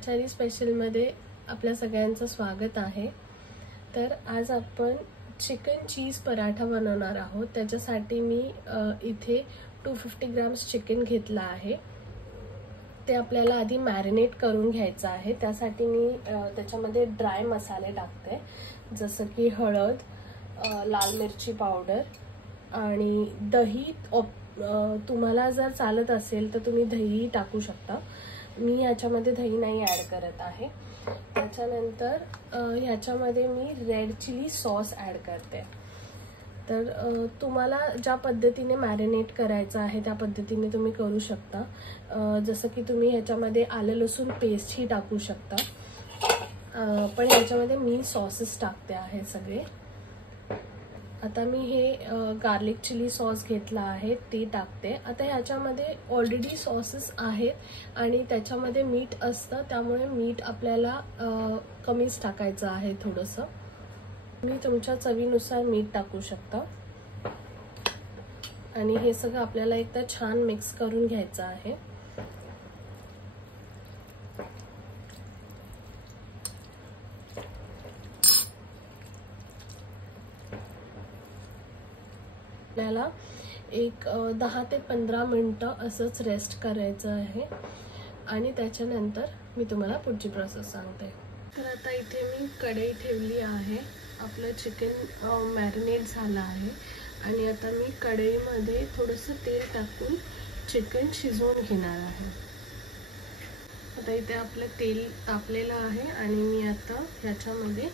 आचारी स्पेशलमध्ये आपल्या सगळ्यांचं स्वागत आहे। तर आज आपण चिकन चीज पराठा बनवणार आहोत। त्याच्यासाठी मी इथे 250 ग्रॅम्स चिकन घेतला आहे। ते आपल्याला आधी मॅरिनेट करून घ्यायचं आहे। त्यासाठी मी त्याच्यामध्ये ड्राय मसाले टाकते, जसं की हळद, लाल मिरची पावडर आणि दही। तुम्हाला जर चालत असेल तर तुम्ही दही टाकू शकता। मी ह्याच्यामध्ये दही नाही ॲड करत आहे। त्याच्यानंतर ह्याच्यामध्ये मी रेड चिली सॉस ॲड करते। तर तुम्हाला ज्या पद्धतीने मॅरिनेट करायचं आहे त्या पद्धतीने तुम्ही करू शकता। जसं की तुम्ही ह्याच्यामध्ये आलं लसूण पेस्ट ही टाकू शकता, पण ह्याच्यामध्ये मी सॉसेस टाकते आहे सगळे। आता मी हे गार्लिक चिली सॉस घेतला आहे ते टाकते। आता ह्याच्यामध्ये ऑलरेडी सॉसेस आहेत आणि त्याच्यामध्ये मीठ असतं, त्यामुळे मीठ आपल्याला कमीच टाकायचं आहे थोडंसं। तुम्ही तुमच्या चवीनुसार मीठ टाकू शकता आणि हे सगळं आपल्याला एकदा छान मिक्स करून घ्यायचं आहे। आपल्याला एक 10 ते 15 मिनिटं असंच रेस्ट करायचं आहे आणि त्याच्यानंतर मी तुम्हाला पुढची प्रोसेस सांगते। तर आता इथे मी कढई ठेवली आहे। आपलं चिकन मॅरिनेट झालं आहे आणि आता मी कढईमध्ये थोडंसं तेल टाकून चिकन शिजवून घेणार आहे। आता इथे आपलं तेल तापलेलं आहे आणि मी आता ह्याच्यामध्ये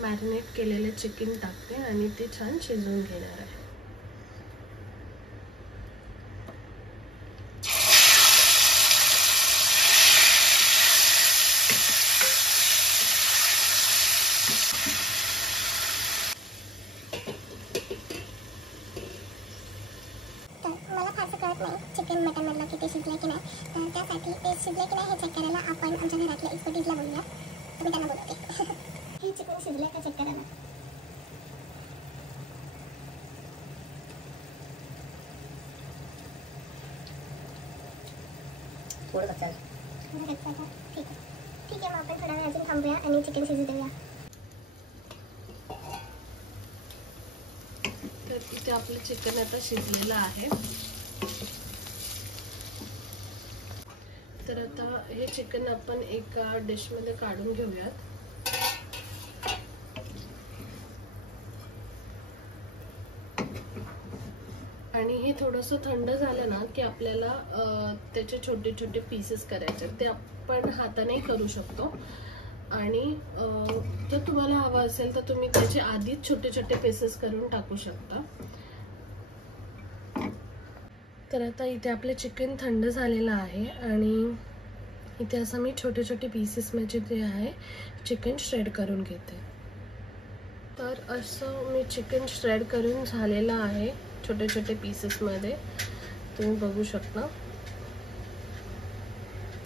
मॅरिनेट केलेले चिकन टाकते आणि ते छान शिजवून घेणार आहे। चिकन मटन मधलं किती शिजलं की नाही, तर त्यासाठी ते शिजलं की नाही हे चेक करायला आपण आमच्या घरातल्या एक्सपर्टीजला बोलूया। तुम्ही त्यांना बोलवते हे चिकन शिजलं का चेक करायला। थोडं कच्चा आहे। ठीक आहे ठीक आहे, मग आपण थोडा वेळ अजून थांबूया आणि चिकन शिजू देऊया। तर इथे आपलं चिकन आता शिजलेलं आहे। तर आता हे चिकन आपण एका डिश मध्ये काढून घेऊयात। आणि हे थोडंसं थंड झालं ना की आपल्याला त्याचे छोटे छोटे पीसेस करायचे। ते आपण हाताने करू शकतो आणि जर तुम्हाला हवं असेल तर तुम्ही त्याचे आधीच छोटे छोटे पीसेस करून टाकू शकता। तर आता इथे आपले चिकन थंड झालेलं आहे आणि इथे असं मी छोटे छोटे पीसेस मध्ये जे आहे चिकन श्रेड करून घेते। तर असं मी चिकन श्रेड करून झालेलं आहे छोटे छोटे पीसेस मध्ये, तुम्ही बघू शकता।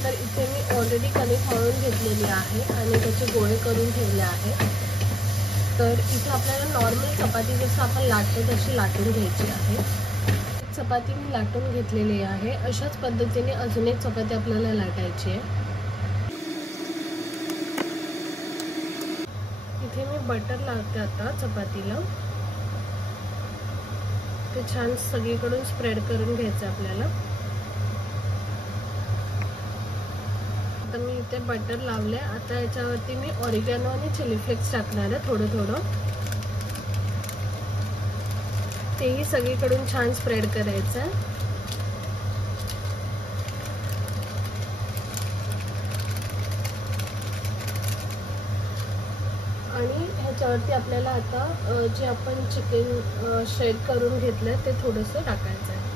तर इथे मी ऑलरेडी कणिक मळून घेतलेली आहे आणि त्याचे गोळे करून ठेवले आहे। तर इथे आपल्याला नॉर्मल चपाती जसं आपण लाटतो तशी लाटून घ्यायची आहे। चपाती मी लाटून घेतलेली आहे। अशाच पद्धतीने अजून एक चपाती आपल्याला लाटायची आहे। इथे मी बटर लावते आता चपातीला। ते छान सगळीकडून स्प्रेड करून घ्यायचं आपल्याला। आता मी इथे बटर लावले। आता याच्यावरती मी ऑरिगॅनो आणि चिली फ्लेक्स टाकणार आहे थोडं थोडं। तेही सगळीकडून छान स्प्रेड करायचं आहे। आणि ह्याच्यावरती आपल्याला आता जे आपण चिकन श्रेड करून घेतलं ते थोडंसं टाकायचं आहे।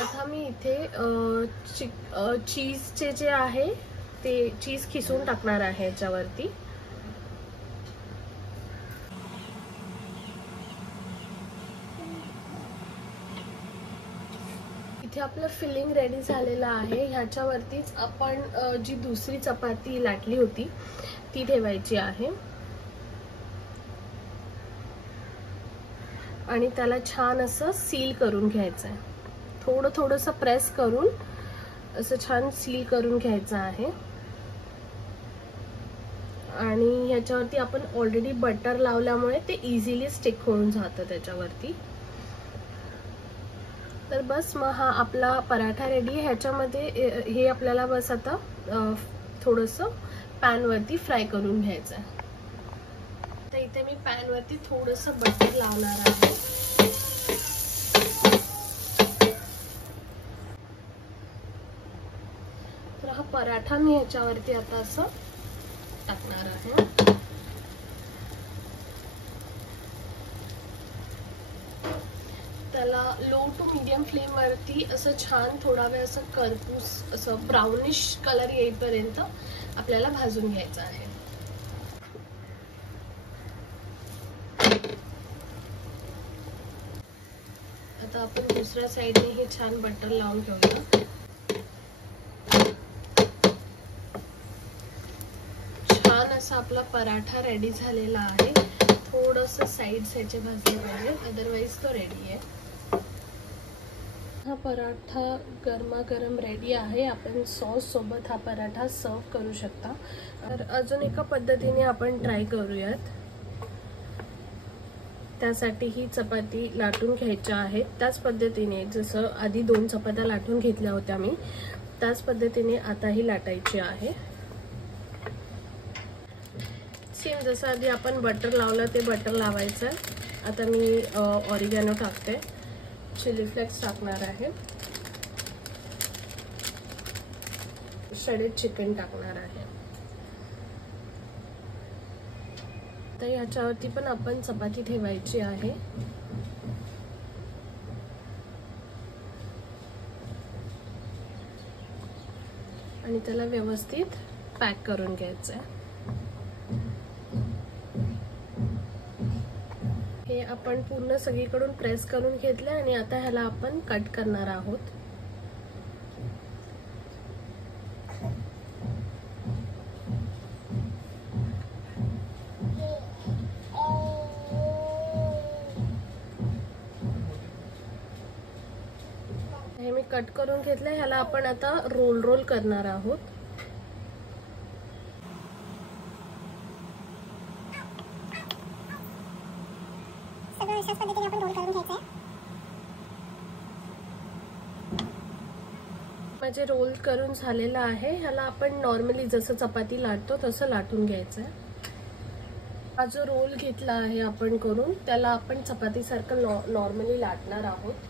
आता मी इथे चीजचे जे आहे ते चीज खिसून टाकणार आहे याच्यावरती। इथे आपलं फिलिंग रेडी झालेलं आहे। ह्याच्यावरतीच आपण जी दुसरी चपाती लाटली होती ती ठेवायची आहे आणि त्याला छान असं सील करून घ्यायचं आहे. थोडंसं प्रेस करून असं छान सील करून घ्यायचं आहे. आणि ह्याच्यावरती आपण ऑलरेडी बटर लावल्यामुळे ते इझिली स्टिक होऊन जातं त्याच्यावरती. तर बस मग हा आपला पराठा रेडी आहे. ह्याच्यामध्ये हे आपल्याला बस आता थोडंसं पॅनवरती फ्राय करून घ्यायचं आहे. तर इथे मी पॅनवरती थोडंसं बटर लावणार आहे. तर हा पराठा मी ह्याच्यावरती आता असं टाकणार आहे. त्याला लो टू मीडियम फ्लेम वरती असं छान थोडा वेळ असं करपूस असं ब्राउनिश कलर येईपर्यंत आपल्याला भाजून घ्यायचं आहे. आता आपण दुसऱ्या साइडने हे छान बटर लावून घेऊया. छान असा आपला पराठा रेडी झालेला आहे. थोडंसं साइड्स ह्याचे भाजले पाहिजे, अदरवाइज तो रेडी आहे. हा पराठा गरमागरम रेडी आहे. आपण सॉस सोबत हा पराठा सर्व करू शकता. तर अजून एका पद्धतीने आपण ट्राय करूयात. त्यासाठी ही चपाती लाटून घ्यायच्या आहेत. त्याच पद्धतीने जसं आधी 2 चपात्या लाटून घेतल्या होत्या मी, त्याच पद्धतीने आता ही लाटायची आहे. सेम जसं आधी आपण बटर लावलं ते बटर लावायचं आहे. आता मी ऑरिगॅनो टाकते, चिली फ्लेक्स टाकणार आहे, श्रेडेड चिकन टाकणार आहे. तर याच्यावरती पण आपण चपाती ठेवायची आहे. आणि त्याला व्यवस्थित पॅक करून घ्यायचं आहे. हे आपण पूर्ण सगळीकडून प्रेस करून घेतले आणि आता ह्याला आपण कट करणार आहोत. हे मी कट करून घेतले. ह्याला आपण आता रोल करणार आहोत. अशाच पद्धतीने आपण रोल करून घ्यायचं आहे. माझे रोल करून झालेलं आहे. ह्याला आपण नॉर्मली जसं चपाती लाटतो तसं लाटून घ्यायचं आहे. हा जो रोल घेतला आहे आपण करून, त्याला आपण चपातीसारखं नॉर्मली लाटणार आहोत.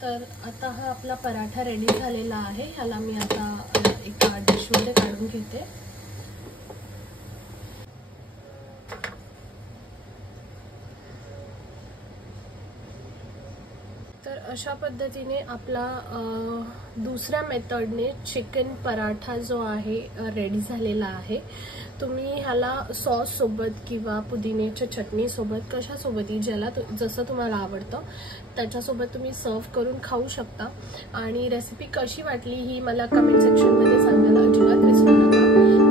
तर आता हा आपला पराठा रेडी झालेला आहे. ह्याला मी आता एका डिशमध्ये काढून घेते. तर अशा पद्धतीने आपला दुसऱ्या मेथडने चिकन पराठा जो आहे रेडी झालेला आहे. तुम्ही ह्याला सॉस सोबत किंवा पुदिन्याच्या चटणी सोबत कशासोबतही ज्याला जसं तुम्हाला आवडतं त्याच्यासोबत तुम्ही सर्व करून खाऊ शकता. आणि रेसिपी कशी वाटली ही मला कमेंट सेक्शनमध्ये सांगायला अजिबात विसरू नका.